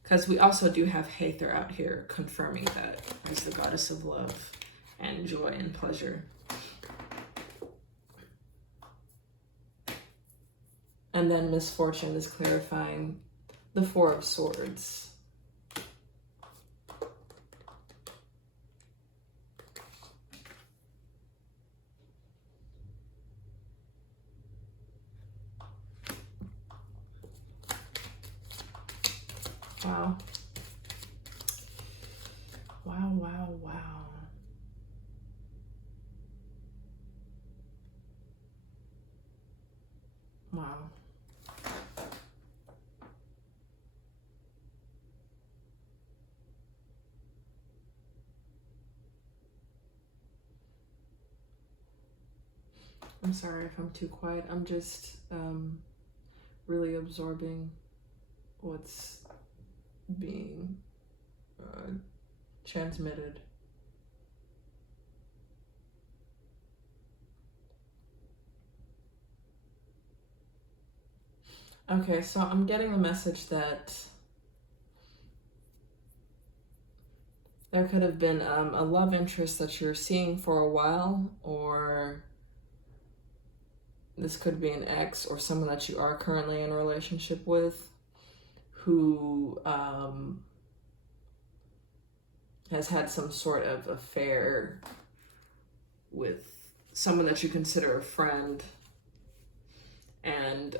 because we also do have Hathor out here confirming that as the goddess of love and joy and pleasure. And then Misfortune is clarifying the Four of Swords. Wow. Wow, wow, wow. Wow. I'm sorry if I'm too quiet. I'm just really absorbing what's being transmitted. Okay, so I'm getting a message that there could have been a love interest that you're seeing for a while, or this could be an ex or someone that you are currently in a relationship with who has had some sort of affair with someone that you consider a friend. And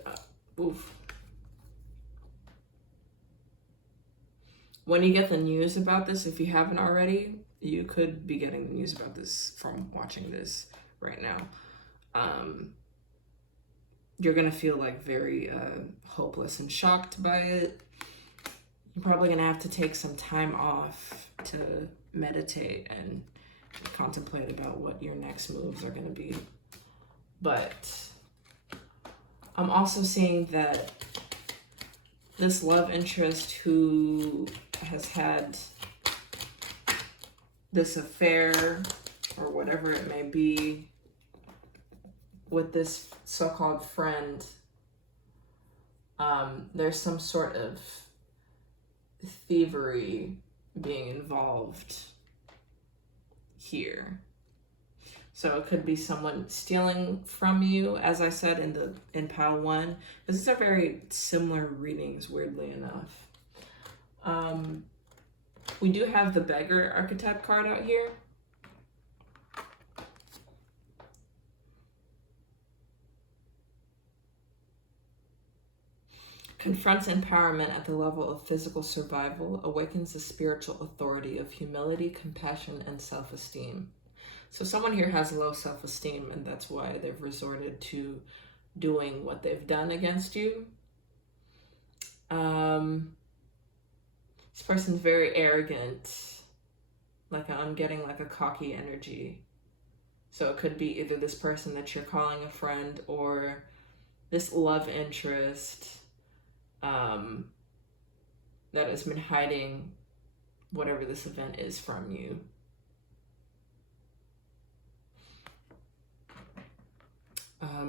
when you get the news about this, if you haven't already, you could be getting the news about this from watching this right now. You're gonna feel like very hopeless and shocked by it. You're probably gonna have to take some time off to meditate and contemplate about what your next moves are gonna be. But I'm also seeing that this love interest who has had this affair or whatever it may be with this so-called friend, there's some sort of thievery being involved here. So it could be someone stealing from you, as I said in pile 1. These are very similar readings, weirdly enough. We do have the Beggar archetype card out here. Confronts empowerment at the level of physical survival, awakens the spiritual authority of humility, compassion, and self-esteem. So someone here has low self-esteem, and that's why they've resorted to doing what they've done against you. This person's very arrogant, Like I'm getting like a cocky energy. So it could be either this person that you're calling a friend or this love interest that has been hiding whatever this event is from you.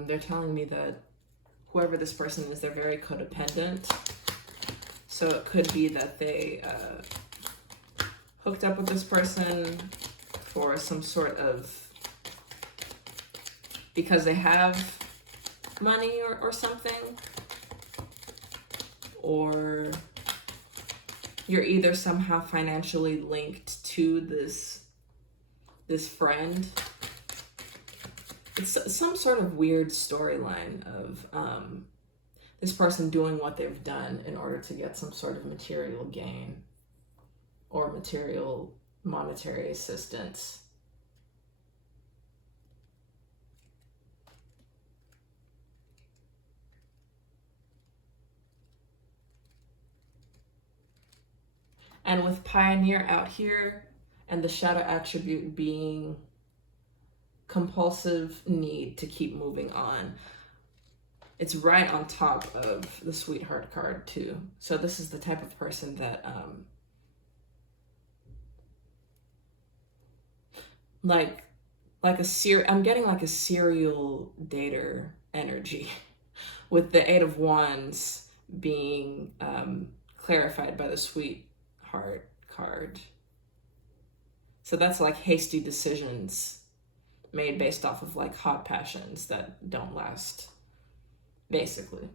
They're telling me that whoever this person is, they're very codependent. So it could be that they hooked up with this person for some sort of, because they have money or something, or you're either somehow financially linked to this friend. It's some sort of weird storyline of this person doing what they've done in order to get some sort of material gain or monetary assistance. And with Pioneer out here and the shadow attribute being compulsive need to keep moving on, it's right on top of the Sweetheart card too. So this is the type of person that I'm getting like a serial dater energy with the Eight of Wands being clarified by the Sweetheart card. So that's like hasty decisions made based off of like hot passions that don't last, basically.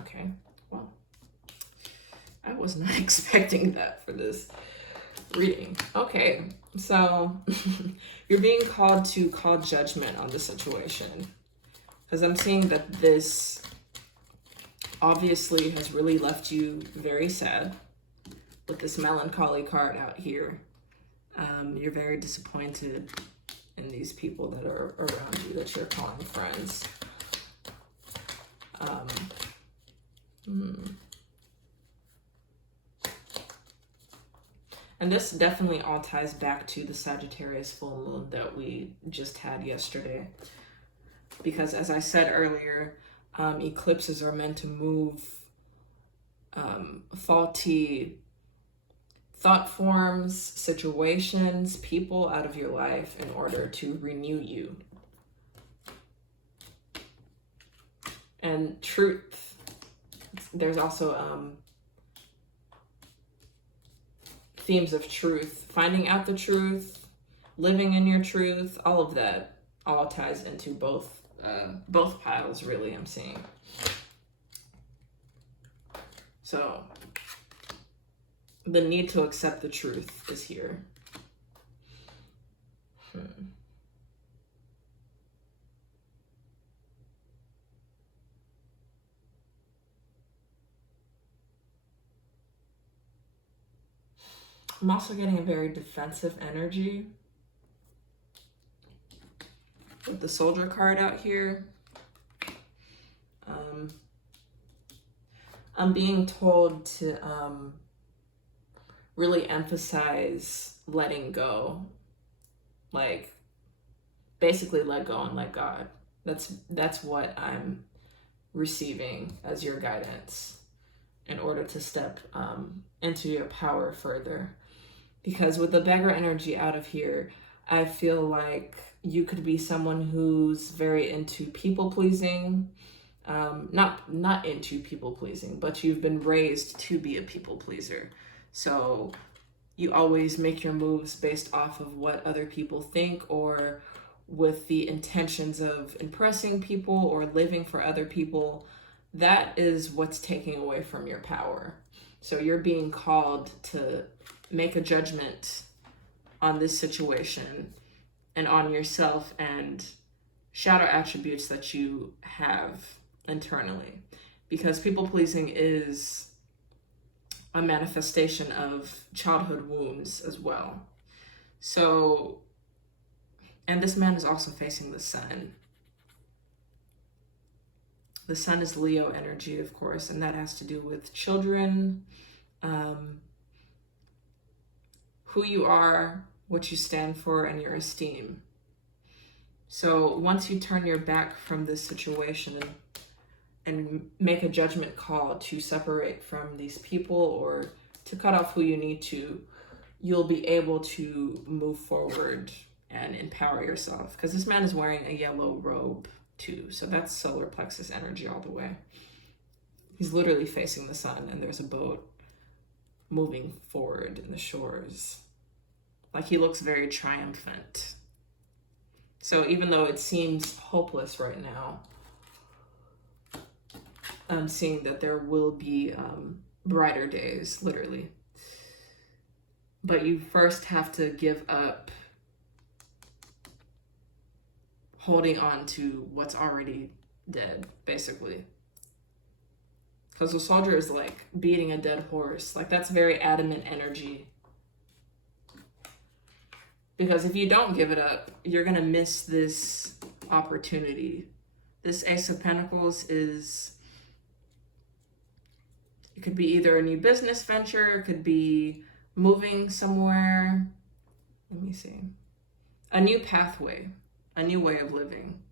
Okay, well, I was not expecting that for this reading. Okay, so you're being called to call judgment on the situation, because I'm seeing that this obviously has really left you very sad with this melancholy card out here. You're very disappointed in these people that are around you that you're calling friends. And this definitely all ties back to the Sagittarius full moon that we just had yesterday. Because as I said earlier, eclipses are meant to move faulty thought forms, situations, people out of your life in order to renew you. And truth. There's also themes of truth, finding out the truth, living in your truth, all of that all ties into both piles, really, I'm seeing. So the need to accept the truth is here. I'm also getting a very defensive energy with the Soldier card out here. I'm being told to really emphasize letting go, like basically let go and let God. That's what I'm receiving as your guidance in order to step into your power further. Because with the Beggar energy out of here, I feel like you could be someone who's very into people pleasing. Not into people pleasing, but you've been raised to be a people pleaser. So you always make your moves based off of what other people think, or with the intentions of impressing people or living for other people. That is what's taking away from your power. So you're being called to make a judgment on this situation and on yourself and shadow attributes that you have internally. Because people pleasing is a manifestation of childhood wounds as well. So, and this man is also facing the sun. The sun is Leo energy, of course, and that has to do with children, who you are, what you stand for, and your esteem. So once you turn your back from this situation and make a judgment call to separate from these people or to cut off who you need to, you'll be able to move forward and empower yourself. Because this man is wearing a yellow robe too. So that's solar plexus energy all the way. He's literally facing the sun, and there's a boat moving forward in the shores. Like, he looks very triumphant. So even though it seems hopeless right now, I'm seeing that there will be brighter days, literally. But you first have to give up holding on to what's already dead, basically. Because the soldier is like beating a dead horse. Like, that's very adamant energy. Because if you don't give it up, you're going to miss this opportunity. This Ace of Pentacles is, it could be either a new business venture, it could be moving somewhere. Let me see. A new pathway, a new way of living.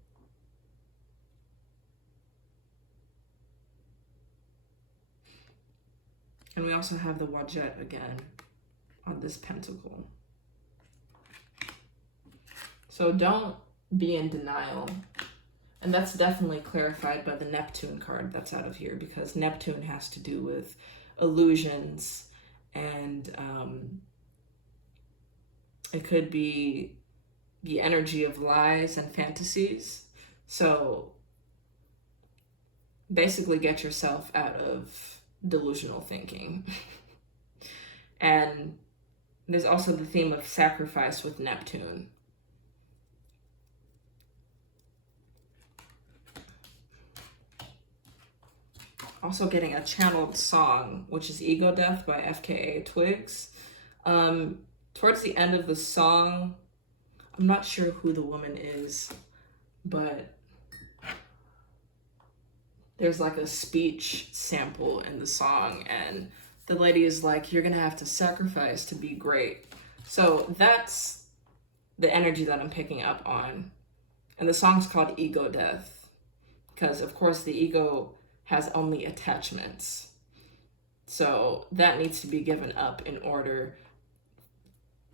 And we also have the Wadjet again on this pentacle. So don't be in denial. And that's definitely clarified by the Neptune card that's out of here, because Neptune has to do with illusions, and it could be the energy of lies and fantasies. So basically get yourself out of delusional thinking. And there's also the theme of sacrifice with Neptune. Also getting a channeled song, which is Ego Death by FKA Twigs. Towards the end of the song, I'm not sure who the woman is, but there's like a speech sample in the song, and the lady is like, you're gonna have to sacrifice to be great. So that's the energy that I'm picking up on. And the song's called Ego Death, because of course the ego has only attachments. So that needs to be given up in order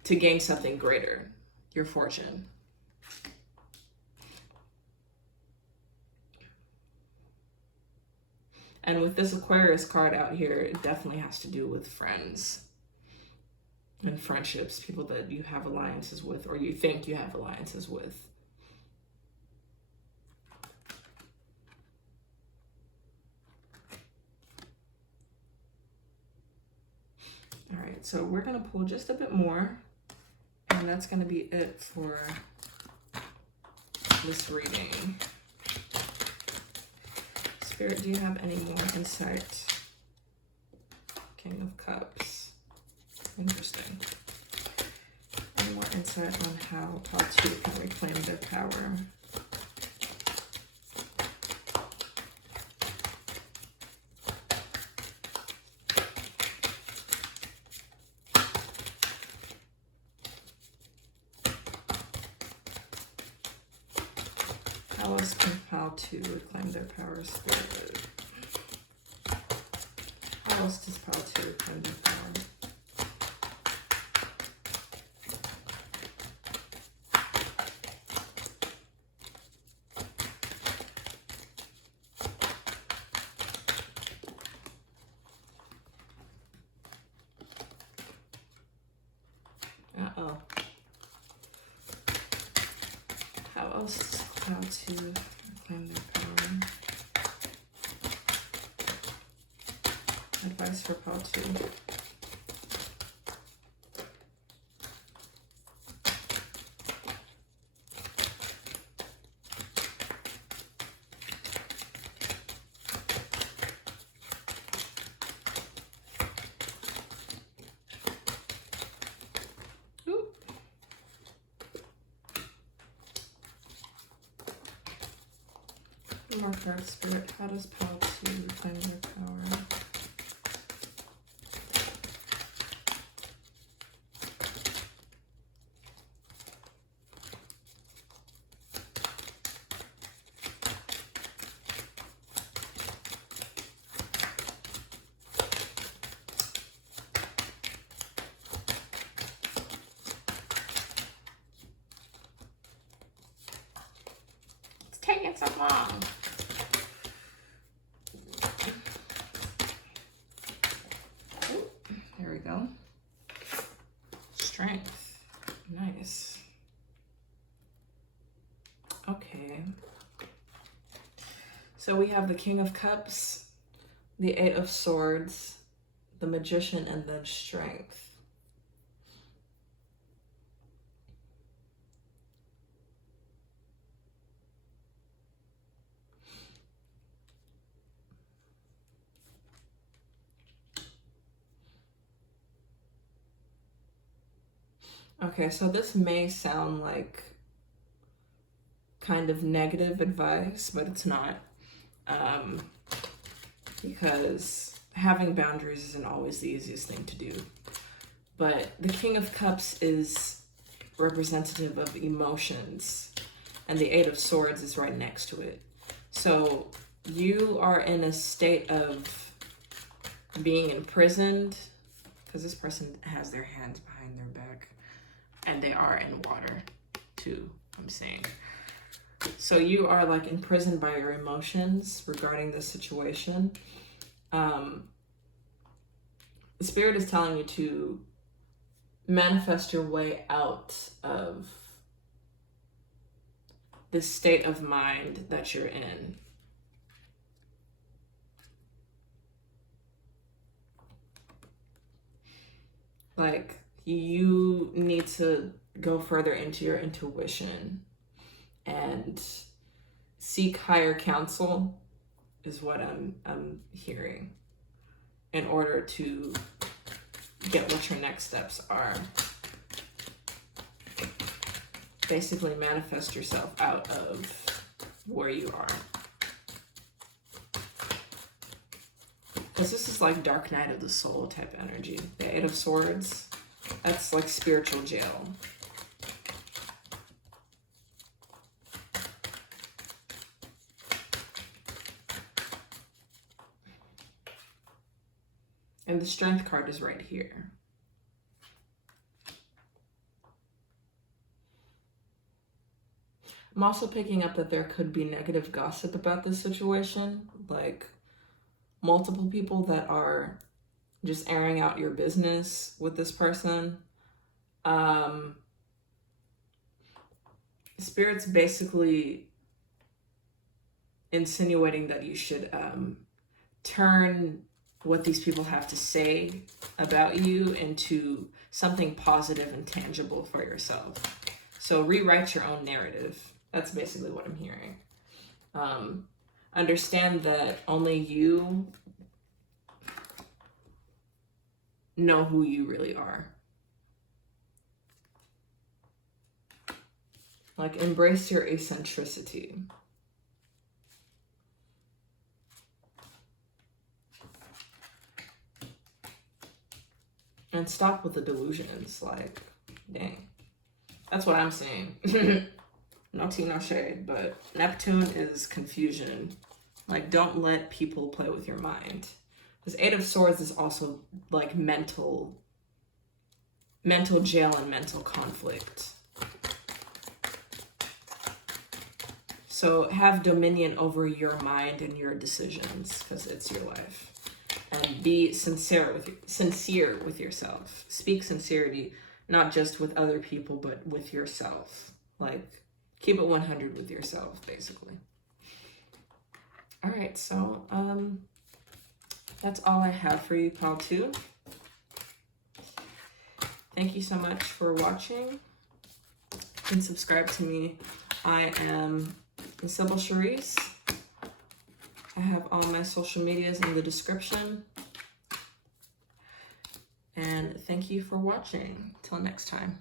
to gain something greater, your fortune. And with this Aquarius card out here, it definitely has to do with friends and friendships, people that you have alliances with, or you think you have alliances with. All right, so we're gonna pull just a bit more, and that's gonna be it for this reading. Spirit, do you have any more insight? King of Cups. Interesting. Any more insight on how Patu can reclaim their power? How else can Patu reclaim their power, Spirit? How else does Patu reclaim their power? Uh-oh. How else does Patu reclaim their power? Advice for Patu. More card, Spirit. How does Patu reclaim their power? Come on. Ooh, there we go. Strength. Nice. Okay. So we have the King of Cups, the Eight of Swords, the Magician, and then Strength. Okay, so this may sound like kind of negative advice, but it's not. Because having boundaries isn't always the easiest thing to do. But the King of Cups is representative of emotions, and the Eight of Swords is right next to it. So you are in a state of being imprisoned, because this person has their hands behind their back, and they are in water too, I'm saying. So you are like imprisoned by your emotions regarding this situation. The Spirit is telling you to manifest your way out of this state of mind that you're in. Like, you need to go further into your intuition and seek higher counsel is what I'm hearing, in order to get what your next steps are. Basically manifest yourself out of where you are. Because this is like Dark Night of the Soul type energy. The Eight of Swords, that's like spiritual jail. And the Strength card is right here. I'm also picking up that there could be negative gossip about this situation, like multiple people that are just airing out your business with this person. Spirit's basically insinuating that you should turn what these people have to say about you into something positive and tangible for yourself. So rewrite your own narrative. That's basically what I'm hearing. Understand that only you know who you really are. Like, embrace your eccentricity. And stop with the delusions. Like, dang. That's what I'm saying. No tea, no shade, but Neptune is confusion. Like, don't let people play with your mind. Because Eight of Swords is also like mental jail and mental conflict. So have dominion over your mind and your decisions, because it's your life. And be sincere with yourself. Speak sincerity, not just with other people, but with yourself. Like, keep it 100 with yourself, basically. All right, so that's all I have for you, Pile 2. Thank you so much for watching. And subscribe to me. I am Sybyl Cherisse. I have all my social medias in the description. And thank you for watching. Till next time.